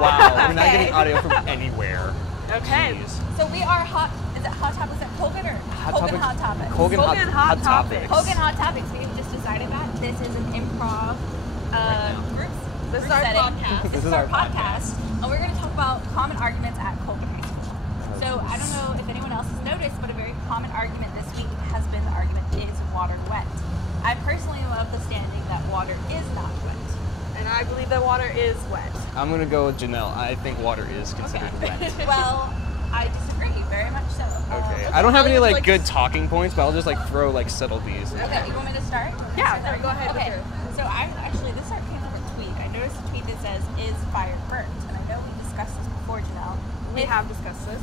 Wow, we're not getting audio from anywhere. Okay. Jeez. So we are hot. Is it Hot Topics at Colgan or Colgan Hot Topics? Colgan Hot Topics. Colgan Hot Topics. We've just decided that this is an improv group. This is our podcast. This is our podcast, and we're going to talk about common arguments at Colgan High School. So I don't know if anyone else has noticed, but a very common argument this week has been the argument: is water wet? I personally am of the standing that water is not wet. And I believe that water is wet. I'm gonna go with Janelle. I think water is considered wet. Well, I disagree very much so. Okay. I don't have any like good talking points, but I'll just like throw like subtleties. Okay, you want me to start? Yeah, go ahead. Okay, so this came from a tweet. I noticed a tweet that says, "Is fire burnt?" And I know we discussed this before, Janelle. We have discussed this.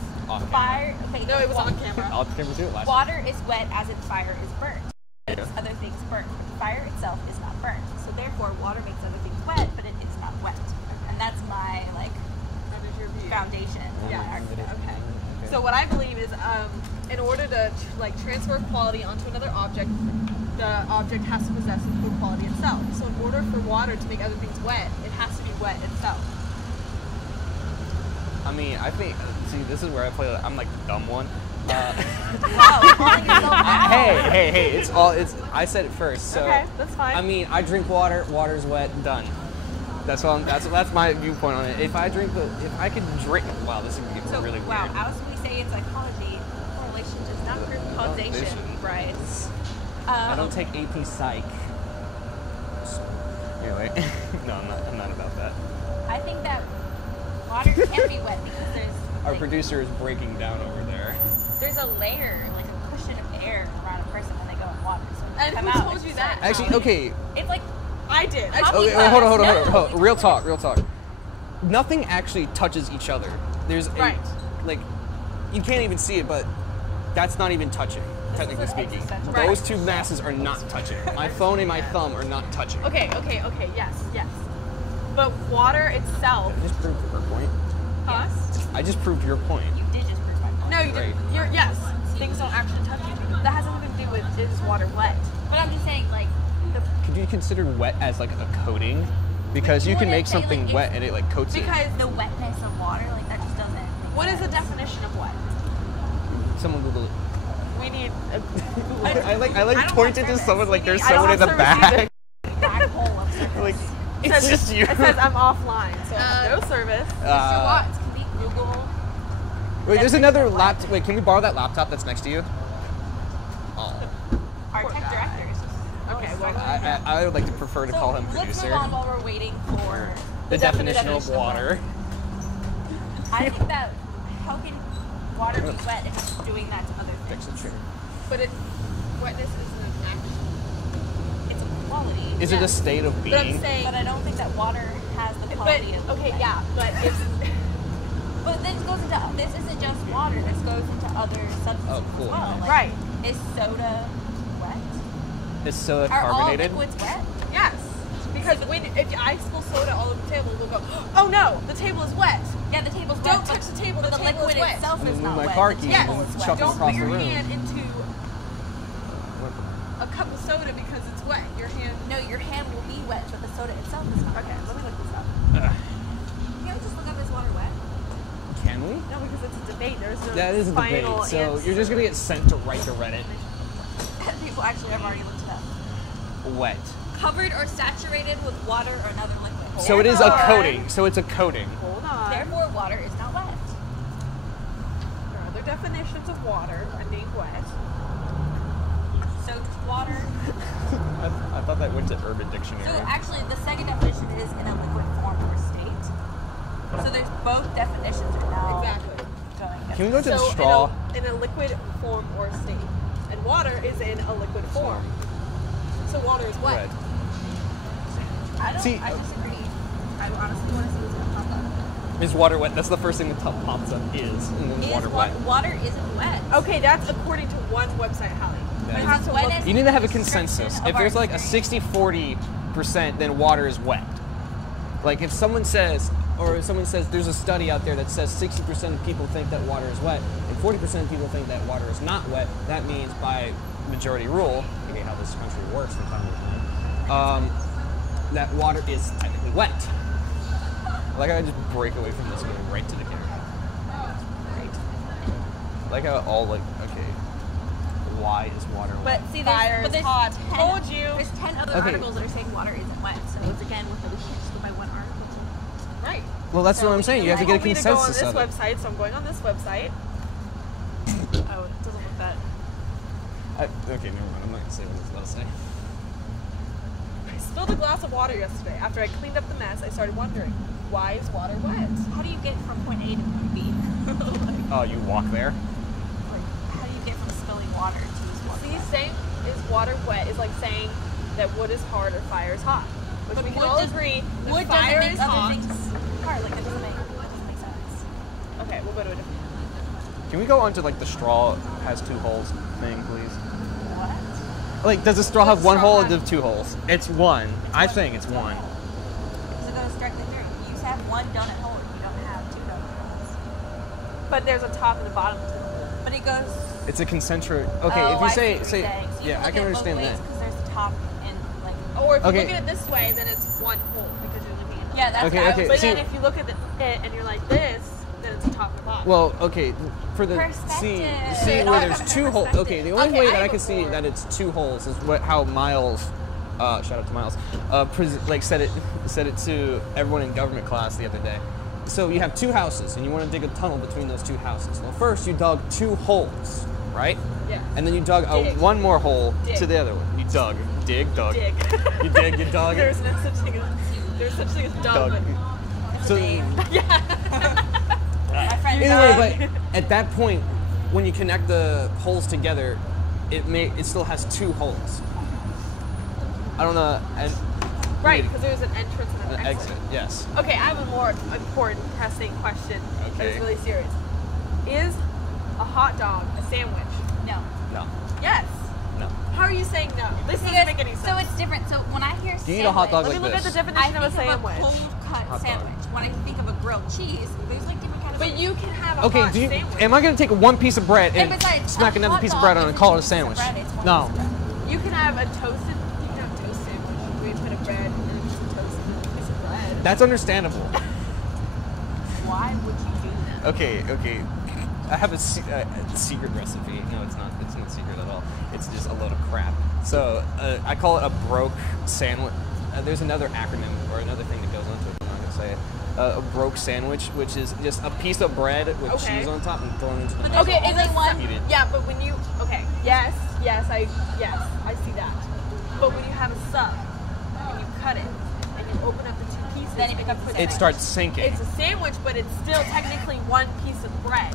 Fire. Okay, no, it was on camera. I'll camera too. Last water is wet as in fire is burnt. It makes other things burnt, but fire itself is not burnt. So therefore, water makes other things wet, but it is not wet. And that's my foundation. Yeah. Argument. Okay. So what I believe is, in order to transfer quality onto another object, the object has to possess the food quality itself. So in order for water to make other things wet, it has to be wet itself. I mean, I think. See, this is where I play. I'm like the dumb one. Wow, calling yourself out. Hey! It's all. I said it first. So. Okay, that's fine. I mean, I drink water. Water's wet. Done. That's my viewpoint on it. If I could drink. Wow, this is really weird. Wow, as we say in psychology, correlation does not prove causation, Bryce. I don't take AP Psych. Anyway, no, I'm not about that. I think that water can be wet because there's. Our producer is breaking down over there. There's a layer, like a cushion of air around a person when they go in water. So and who told you that? Actually, okay. It's like. I did. Okay, hold on. Real talk. Nothing actually touches each other. There's you can't even see it, but that's not even touching, technically speaking. Those two masses are not touching. My phone and my thumb are not touching. Okay, yes. But water itself. I just proved her point. Us? I just proved your point. You did just prove my point. No, you didn't. Yes. Things don't actually touch you. That has nothing to do with is water wet. But I'm just saying, could you consider wet as like a coating? Because you can make something wet and it like coats it. Because the wetness of water, that just doesn't. What is the definition of wet? Someone Google it. We need. I pointed to someone like there's someone in the back. Black hole of service. Like it's just you. It says I'm offline, so no service. Mr. Watts, can we Google? Wait, there's another laptop. Wait, can we borrow that laptop that's next to you? Oh. Our tech director. Okay, well, I would like to prefer to call him producer. Let's move on while we're waiting for the definition of water. I think that how can water be wet if it's doing that to other things? But wetness isn't an action. It's a quality. Is it a state of being? But I don't think that water has the quality of wet. But it's. But this goes into. This isn't just water. This goes into other substances as well. Right. Is soda wet? Is soda carbonated? Are all liquids wet? Yes. Because if I spill soda all over the table, we'll go, oh no, the table is wet. Yeah, the table's wet. Don't touch the table, the table liquid is wet. itself is not wet. The table is wet. Don't put your hand into a cup of soda because it's wet. Your hand... No, your hand will be wet, but the soda itself is not. Okay, let me look this up. Can we just look up, is water wet? Can we? No, because it's a debate. There's no That is a debate, so you're just going to get sent to write to Reddit. People actually have already looked it up. Wet. Covered or saturated with water or another liquid. So it is a coating. So it's a coating. Hold on. Therefore, water is not wet. There are other definitions of water and being wet. Soaked water. I thought that went to Urban Dictionary. So actually, the second definition is in a liquid form or state. So there's both definitions are now going. Can we go to the straw? In a liquid form or state. And water is in a liquid form. So water is wet. I disagree. I honestly want to see what's going to pop up. Is water wet? That's the first thing that pops up is. And then water wet. Water isn't wet. Okay, that's according to one website, Hallie. You need to have a consensus. If there's like a 60-40%, then water is wet. Like if someone says there's a study out there that says 60% of people think that water is wet and 40% of people think that water is not wet, that means by majority rule, maybe how this country works from time to time, that water is technically wet. Like I just break away from this, go right to the camera. Like how all like, okay, why is water wet? But see, Fire is hot. Told you. There's 10 other Okay. articles that are saying water isn't wet. So it's again, we can't just go by one article. Right. Well, that's what I'm saying. You have to get a They told me to go on consensus this of it. website, so I'm going on this website. Oh, it doesn't look that. Okay, never mind. I'm not gonna say what it's about to say. I spilled a glass of water yesterday. After I cleaned up the mess, I started wondering, why is water wet? How do you get from point A to point B? Like, Oh, you walk there? how do you get from spilling water to water? See, saying is water wet is like saying that wood is hard or fire is hot. Which we can all agree that wood fire doesn't is make hot. other things hard. Like that doesn't make sense. Okay, we'll go to a different. Can we go on to like the straw has 2 holes thing, please? What? Like, does the straw have Does 1 straw hole or have- does 2 holes? It's 1. I think it's 1. Because it goes directly through. You just have one donut hole. You don't have 2 donut holes. But there's a top and a bottom. But it goes. It's a concentric. Okay, Oh, if you I see say what you're saying. So you yeah, I can understand that. Because there's a top and like. Or if you Okay. look at it this way, then it's 1 hole because you're looking at it. Yeah, that's Okay, what I okay. was But See- then if you look at it and you're like this, then it's a top and a bottom. Well, okay, for the Perspective. see It where all there's comes 2 from holes. perspective. Okay, the only Okay, way I that I have can a see four. that it's 2 holes is how Miles, shout out to Miles, like said it to everyone in government class the other day. So you have 2 houses and you want to dig a tunnel between those 2 houses. Well, first you dug 2 holes, right? Yeah. And then you dug Dig. 1 more hole Dig. to the other one. You dug, dug. Dig. You dig, you dug. There's no such thing as Dug. dug. It's So- a name. My friend Anyway, but at that point, when you connect the holes together, it still has 2 holes. I don't know. Right, because there's an entrance and an An exit. exit. Yes. Okay, I have a more important testing question. Okay. That's really serious. Is a hot dog a sandwich? No. No. Yes. No. How are you saying no? This doesn't Because- make any sense. So it's different. So when I hear Do you eat a hot dog Let me like look at this? the I definition think of a sandwich. a cold cut Hot dog. sandwich. When I think of a grilled cheese, there's like different kinds of. But you can have a Okay. hot Do you? sandwich. Am I gonna take 1 piece of bread and besides, smack a another hot piece of dog bread on it and isn't call it a just a sandwich? bread, it's one No. piece of bread. You can have a toasted. You can have a toast sandwich where you put a bread and then just a toast and then a piece of bread. That's understandable. Why would you do that? Okay. I have a secret recipe. No, it's not. It's not secret at all. It's just a load of crap. So I call it a broke sandwich. There's another acronym or another thing that goes into it. I'm not gonna say it. A broke sandwich, which is just a piece of bread with Okay. cheese on top and thrown into the But middle. there's Okay, is it only one? Eat it. Yeah, but when you yes, I see that. But when you have a sub and you cut it and you open up the 2 pieces, Then it and you becomes put a It starts sinking. It's a sandwich, but it's still technically 1 piece of bread.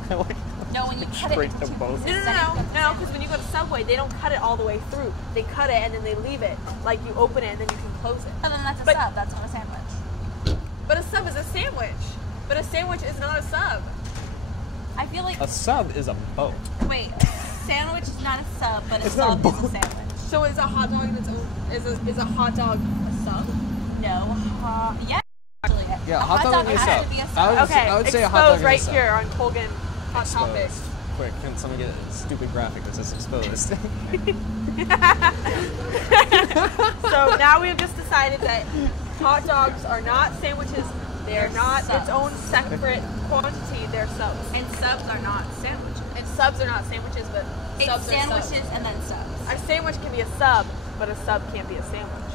No, when you cut it Straight into to 2 both. pieces, No, then it becomes a because sandwich. when you go to Subway, they don't cut it all the way through. They cut it and then they leave it. Like you open it and then you can close it. Oh, then that's a But- sub. That's not a sandwich. But a sub is a sandwich. But a sandwich is not a sub. I feel like A sub is a boat. wait, sandwich is not a sub, but a It's not a sub is a both. sandwich. So is a hot dog in its own? Is a hot dog a sub? No, yeah. Actually, Yeah, a hot dog would be a has sub. to be a I sub. would- Okay, I would say a exposed hot dog is a right sub. here on Colgan Hot Topics. Exposed. Quick, can someone get a stupid graphic that says exposed? So now we've just decided that hot dogs are not sandwiches. They are They're not subs. its own separate quantity. They're subs. And subs are not sandwiches. And subs are not sandwiches, but It's subs are sandwiches subs. and then subs. A sandwich can be a sub, but a sub can't be a sandwich.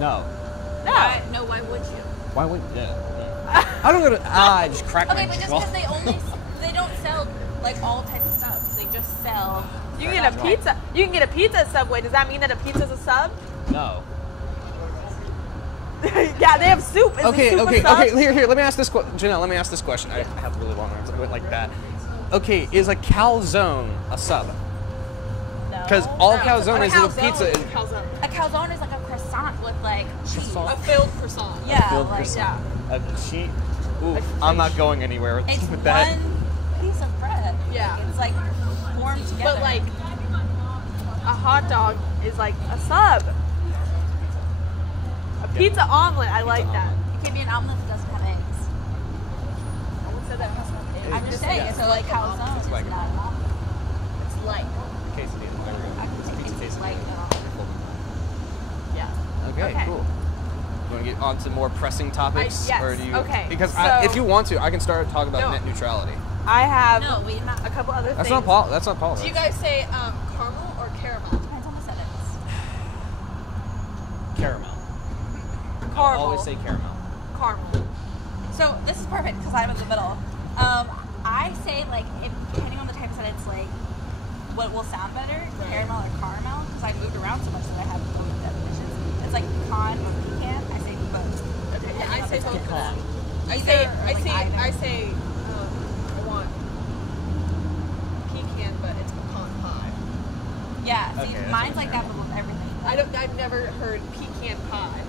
No. No. Why, no, why would you? Why would? Yeah. I don't go to. I just crack Okay, my but just jaw. because they don't sell like all types of subs. They just sell. You can get a pizza. You can get a pizza at Subway. Does that mean that a pizza's a sub? No. Yeah, they have soup. Is Okay, the soup okay, a sub? okay. Here. Let me ask this question, Janelle. Let me ask this question. I have really long arms. I went like that. Okay, is a calzone a sub? No. Because all No, calzone is a calzone pizza. is Is a calzone. A calzone is like a croissant with like cheese. Croissant? A filled croissant. Yeah, filled like croissant. yeah. A cheat. Ooh, I'm not going anywhere with, it's with that. one piece of bread. Yeah. It's like formed together. But like a hot dog is like a sub. A pizza omelet, I like that. omelet. it can be an omelet that doesn't have eggs. I would say that has no eggs. I'm just saying. So like calzone It's is like not an omelet. It's light. Quesadilla in my room. I can Pizza take it quesadilla. like an omelet. Yeah. Okay, Okay. cool. You want to want to get on to more pressing topics? Yes, Or do you, okay, Because so- if you want to, I can start talking about No. net neutrality. I have No, wait, not. a couple other That's things. That's not politics. Do you guys say caramel or caramel? Depends on the sentence. Caramel. I Caramel. always say caramel. Caramel. So this is perfect because I'm in the middle. I say like, if, depending on the type of sentence, like what will sound better, caramel or caramel, because I moved around so much that I have both definitions. It's like pecan or pecan. I say both. Okay, yeah, I say both for that. Either or, like, either. I say, I want pecan, but it's pecan pie. Yeah, see, Okay, that's mine's what like that, but with everything. I've never heard pecan pie.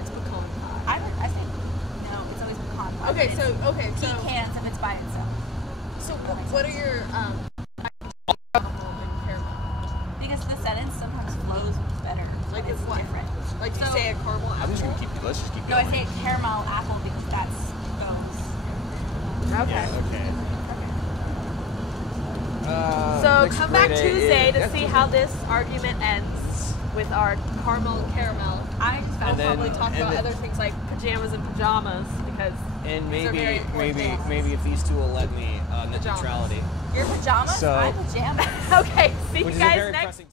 It's pecan pie. I say no. It's always pecan pie. Okay, It's so pecans if it's by itself. so what are your caramel and caramel? Because the sentence sometimes flows better. Like it's what? different. Like you So- say a caramel I'm just apple? gonna keep. Let's just keep No, I going. say caramel apple because that's goes. Okay. Yeah. Okay. So next come back grade A Tuesday is- to yeah, see Tuesday. how this argument ends with our caramel and caramel. I just We'll found then- probably talk about then- other things like pajamas and pajamas because And these are very important things. maybe if these two will let me net Pajamas. neutrality, your pajamas. So- My pajamas. Okay, see which you is a guys very next pressing.